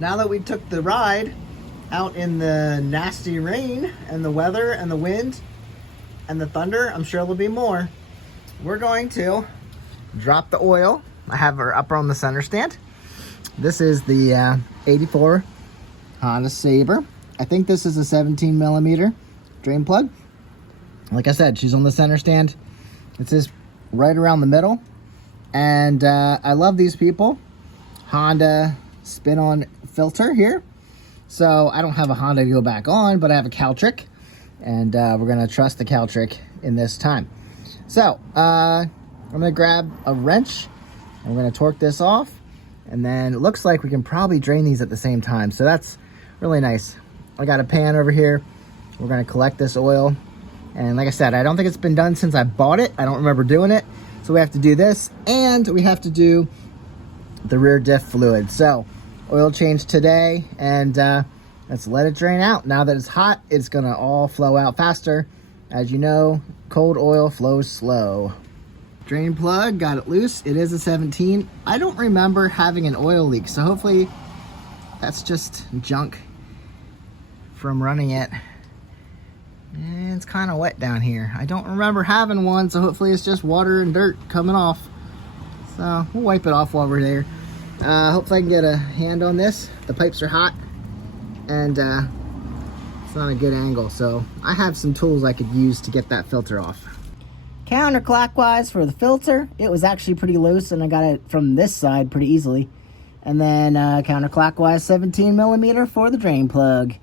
now that we took the ride out in the nasty rain and the weather and the wind and the thunder, I'm sure there'll be more. We're going to drop the oil. I have her up on the center stand. This is the 84 Honda Sabre. I think this is a 17 millimeter drain plug. Like I said, she's on the center stand. It's just right around the middle. And I love these people. Honda spin-on filter here. So I don't have a Honda to go back on, but I have a Caltrick. And we're gonna trust the Caltrick in this time. So I'm gonna grab a wrench and we're gonna torque this off. And then it looks like we can probably drain these at the same time. So that's really nice. I got a pan over here. We're gonna collect this oil. And like I said, I don't think it's been done since I bought it. I don't remember doing it. So we have to do this, and we have to do the rear diff fluid. So oil change today, and let's let it drain out. Now that it's hot, it's gonna all flow out faster. As you know, cold oil flows slow. Drain plug, got it loose. It is a 17. I don't remember having an oil leak, so hopefully that's just junk from running it. And it's kind of wet down here. I don't remember having one, so hopefully it's just water and dirt coming off. So we'll wipe it off while we're there. Hopefully I can get a hand on this. The pipes are hot, and it's not a good angle, so I have some tools I could use to get that filter off. Counterclockwise for the filter. It was actually pretty loose, and I got it from this side pretty easily. And then counterclockwise 17 millimeter for the drain plug.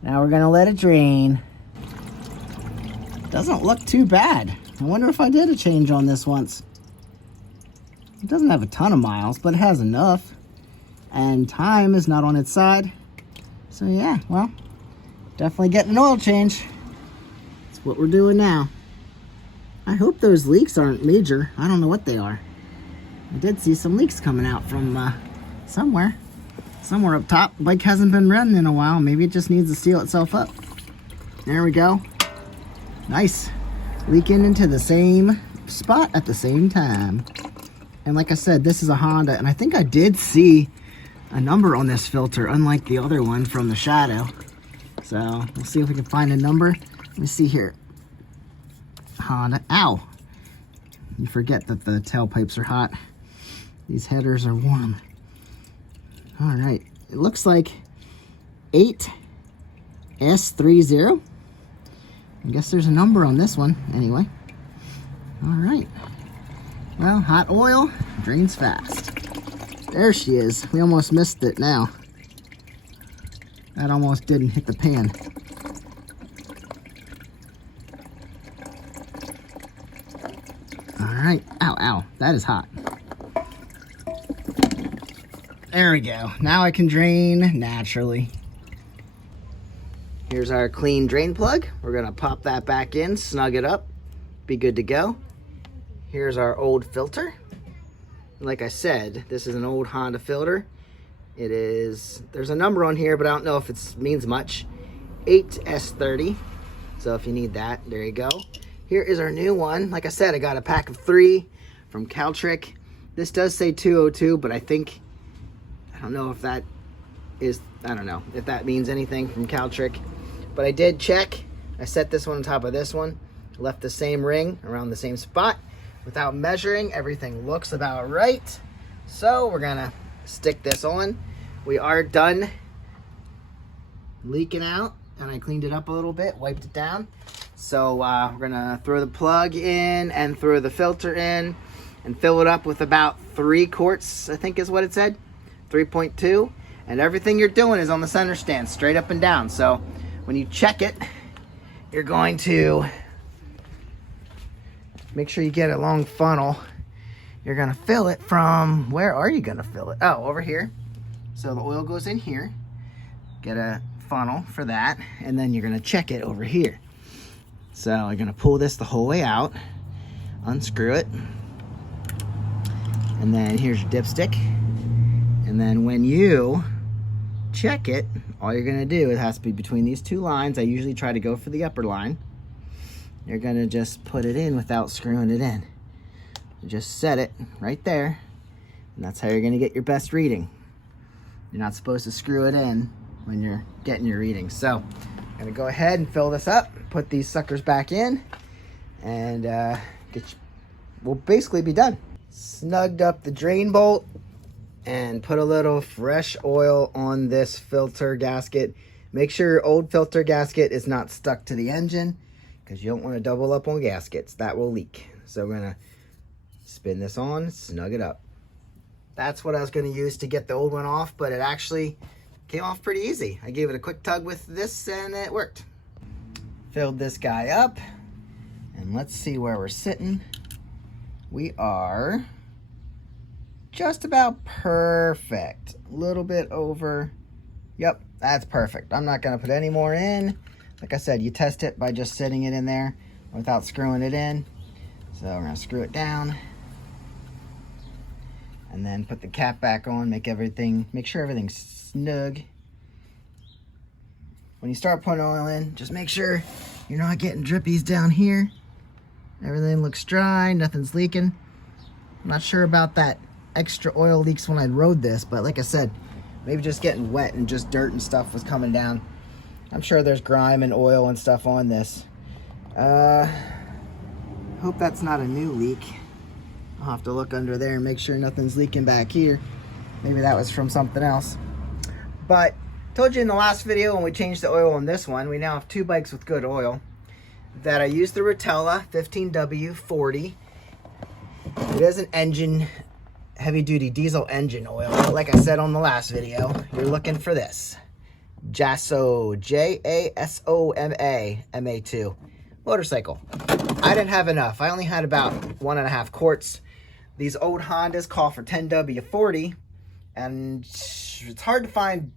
Now we're gonna let it drain. Doesn't look too bad. I wonder if I did a change on this once. It doesn't have a ton of miles, but it has enough. And time is not on its side. So yeah, well, definitely getting an oil change. That's what we're doing now. I hope those leaks aren't major. I don't know what they are. I did see some leaks coming out from somewhere up top. Bike hasn't been running in a while. Maybe it just needs to seal itself up. There we go. Nice. Leaking into the same spot at the same time. And like I said, this is a Honda, and I think I did see a number on this filter, unlike the other one from the shadow. So we'll see if we can find a number. Let me see here. Honda. Ow. You forget that the tailpipes are hot. These headers are warm. All right. It looks like 8S30. I guess there's a number on this one anyway. All right. Well, hot oil drains fast. There she is. We almost missed it now. That almost didn't hit the pan. All right. Ow, ow. That is hot. There we go. Now I can drain naturally. Here's our clean drain plug. We're gonna pop that back in, snug it up, be good to go. Here's our old filter. Like I said, this is an old Honda filter. It is, there's a number on here, but I don't know if it means much. 8S30. So if you need that, there you go. Here is our new one. Like I said, I got a pack of 3 from Caltrick. This does say 202, but I don't know if that is, I don't know if that means anything from Caltrick. But I did check. I set this one on top of this one. Left the same ring around the same spot. Without measuring, everything looks about right. So we're gonna stick this on. We are done leaking out, and I cleaned it up a little bit, wiped it down. So we're gonna throw the plug in and throw the filter in and fill it up with about 3 quarts, I think is what it said, 3.2. And everything you're doing is on the center stand, straight up and down. So when you check it, you're going to make sure you get a long funnel. You're gonna fill it from, where are you gonna fill it? Oh, over here. So the oil goes in here. Get a funnel for that, and then you're gonna check it over here. So you're gonna pull this the whole way out, unscrew it, and then here's your dipstick. And then when you check it, all you're gonna do, it has to be between these 2 lines. I usually try to go for the upper line. You're gonna just put it in without screwing it in. You just set it right there, and that's how you're gonna get your best reading. You're not supposed to screw it in when you're getting your readings. So I'm gonna go ahead and fill this up, put these suckers back in, and we'll basically be done. Snugged up the drain bolt and put a little fresh oil on this filter gasket. Make sure your old filter gasket is not stuck to the engine, because you don't want to double up on gaskets. That will leak. So we're gonna spin this on, snug it up. That's what I was gonna use to get the old one off, but it actually came off pretty easy. I gave it a quick tug with this and it worked. Filled this guy up, and let's see where we're sitting. We are just about perfect. A little bit over. Yep, that's perfect. I'm not gonna put any more in. Like I said, you test it by just setting it in there without screwing it in. So we're gonna screw it down and then put the cap back on, make sure everything's snug. When you start putting oil in, just make sure you're not getting drippies down here. Everything looks dry, nothing's leaking. I'm not sure about that extra oil leaks when I rode this, but like I said, maybe just getting wet and just dirt and stuff was coming down. I'm sure there's grime and oil and stuff on this. Hope that's not a new leak. I'll have to look under there and make sure nothing's leaking back here. Maybe that was from something else. But told you in the last video when we changed the oil on this one, we now have 2 bikes with good oil, that I used the Rotella 15W40. It is an engine, heavy duty diesel engine oil. But like I said on the last video, you're looking for this. Jasoma, Jasoma, MA2 motorcycle. I didn't have enough. I only had about 1.5 quarts. These old Hondas call for 10W40, and it's hard to find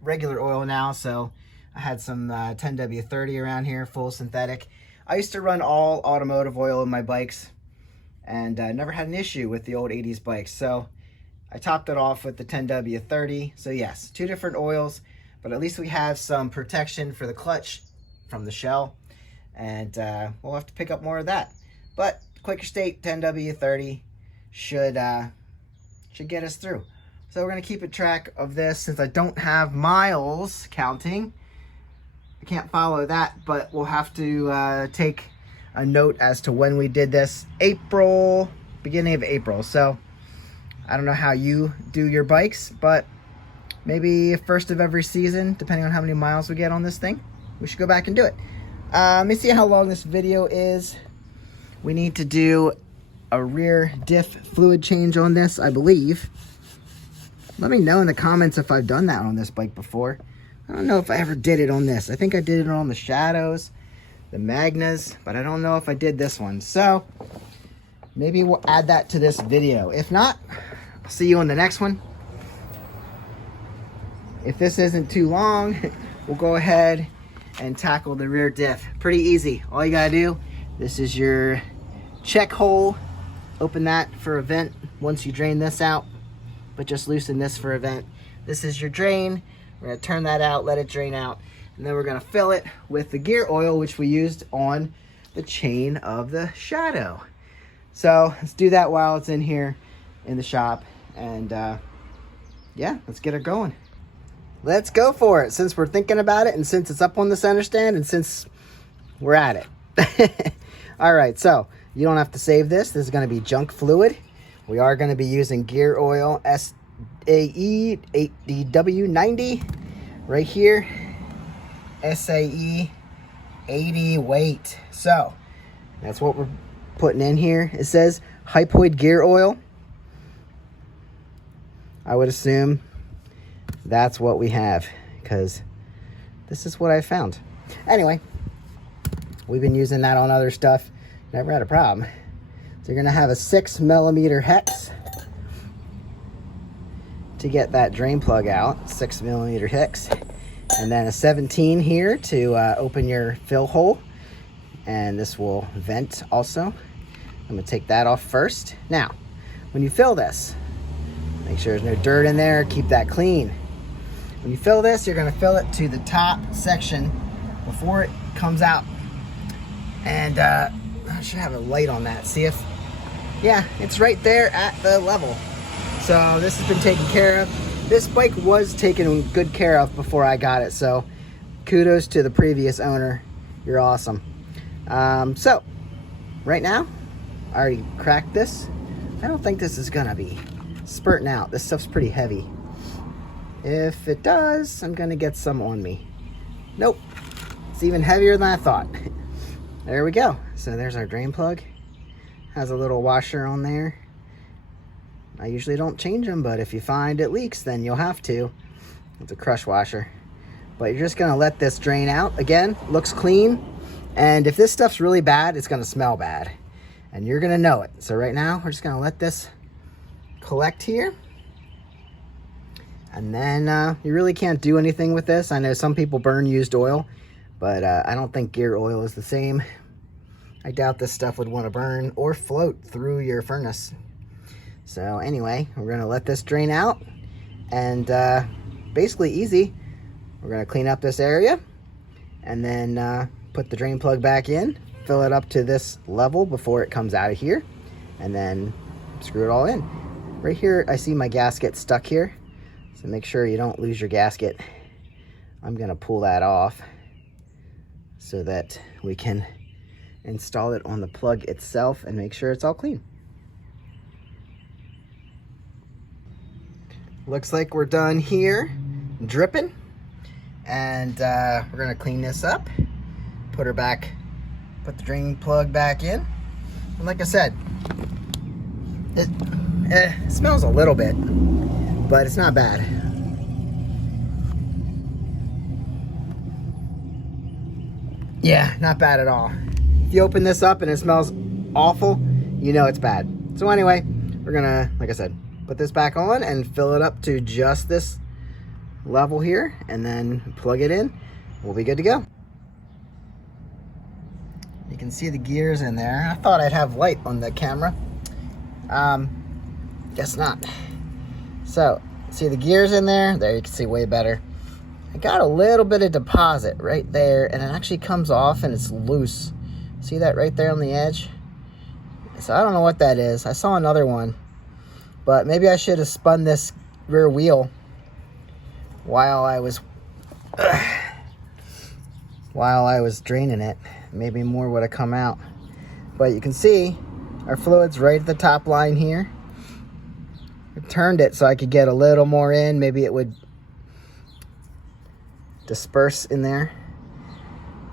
regular oil now, so I had some 10W30 around here, full synthetic. I used to run all automotive oil in my bikes, and never had an issue with the old 80s bikes, so I topped it off with the 10W30. So yes, 2 different oils, but at least we have some protection for the clutch from the shell, and we'll have to pick up more of that. But Quaker State 10W30 should get us through. So we're gonna keep a track of this. Since I don't have miles counting, I can't follow that, but we'll have to take a note as to when we did this. Beginning of April. So I don't know how you do your bikes, but maybe first of every season, depending on how many miles we get on this thing, we should go back and do it. Let me see how long this video is. We need to do a rear diff fluid change on this, I believe. Let me know in the comments if I've done that on this bike before. I don't know if I ever did it on this. I think I did it on the Shadows, the Magnas, but I don't know if I did this one. So maybe we'll add that to this video. If not, I'll see you on the next one. If this isn't too long, we'll go ahead and tackle the rear diff. Pretty easy. All you gotta do, this is your check hole. Open that for a vent once you drain this out, but just loosen this for a vent. This is your drain. We're gonna turn that out, let it drain out, and then we're gonna fill it with the gear oil, which we used on the chain of the Shadow. So let's do that while it's in here in the shop, and yeah, let's get her going. Let's go for it, since we're thinking about it, and since it's up on the center stand, and since we're at it. All right, so you don't have to save this. This is going to be junk fluid. We are going to be using gear oil SAE 8DW90 right here. SAE 80 weight. So that's what we're putting in here. It says hypoid gear oil. I would assume that's what we have, because this is what I found. Anyway, we've been using that on other stuff. Never had a problem. So you're gonna have a 6mm hex to get that drain plug out, 6mm hex, and then a 17 here to open your fill hole, and this will vent also. I'm gonna take that off first. Now, when you fill this, make sure there's no dirt in there, keep that clean. When you fill this, you're gonna fill it to the top section before it comes out. And I should have a light on that. See if, yeah, it's right there at the level. So this has been taken care of. This bike was taken good care of before I got it, so kudos to the previous owner. You're awesome. So right now, I already cracked this. I don't think this is gonna be spurting out. This stuff's pretty heavy. If it does, I'm gonna get some on me. Nope, it's even heavier than I thought. There we go. So there's our drain plug. Has a little washer on there. I usually don't change them, but if you find it leaks, then you'll have to. It's a crush washer. But you're just gonna let this drain out. Again, looks clean. And if this stuff's really bad, it's gonna smell bad. And you're gonna know it. So right now, we're just gonna let this collect here. And then you really can't do anything with this. I know some people burn used oil, but I don't think gear oil is the same. I doubt this stuff would want to burn or float through your furnace. So anyway, we're gonna let this drain out, and basically easy. We're gonna clean up this area and then put the drain plug back in, fill it up to this level before it comes out of here, and then screw it all in. Right here, I see my gasket stuck here. So make sure you don't lose your gasket. I'm gonna pull that off so that we can install it on the plug itself and make sure it's all clean. Looks like we're done here, dripping. And we're gonna clean this up, put the drain plug back in. And like I said, it smells a little bit, but it's not bad. Yeah, not bad at all. If you open this up and it smells awful, you know it's bad. So anyway, we're gonna, like I said, put this back on and fill it up to just this level here, and then plug it in. We'll be good to go. You can see the gears in there. I thought I'd have light on the camera. Guess not. So, see the gears in there? There, you can see way better. I got a little bit of deposit right there, and it actually comes off and it's loose. See that right there on the edge? So I don't know what that is. I saw another one, but maybe I should have spun this rear wheel while I was draining it. Maybe more would have come out. But you can see our fluid's right at the top line here. I turned it so I could get a little more in. Maybe it would disperse in there.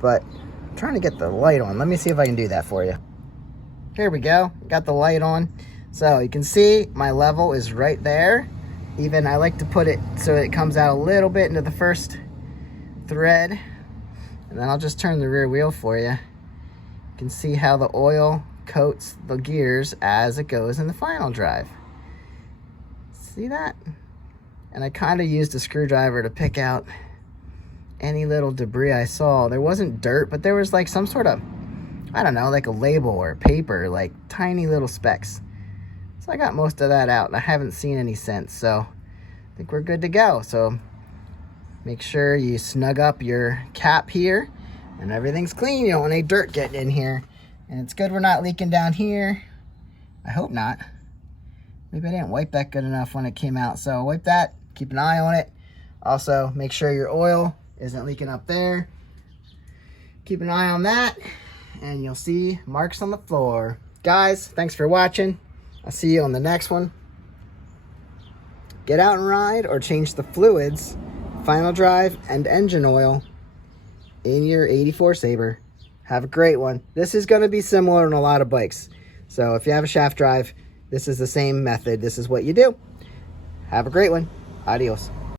But I'm trying to get the light on. Let me see if I can do that for you. Here we go. Got the light on. So you can see my level is right there. Even I like to put it so it comes out a little bit into the first thread. And then I'll just turn the rear wheel for you. You can see how the oil coats the gears as it goes in the final drive. See that? And I kind of used a screwdriver to pick out any little debris I saw. There wasn't dirt, but there was like some sort of, I don't know, like a label or paper, like tiny little specks. So I got most of that out, and I haven't seen any since, so I think we're good to go. So make sure you snug up your cap here, and everything's clean. You don't want any dirt getting in here. And it's good we're not leaking down here. I hope not. Maybe I didn't wipe that good enough when it came out. So wipe that, keep an eye on it. Also, make sure your oil isn't leaking up there. Keep an eye on that, and you'll see marks on the floor. Guys, thanks for watching. I'll see you on the next one. Get out and ride or change the fluids, final drive, and engine oil in your 84 Sabre. Have a great one. This is going to be similar in a lot of bikes. So if you have a shaft drive, this is the same method. This is what you do. Have a great one. Adios.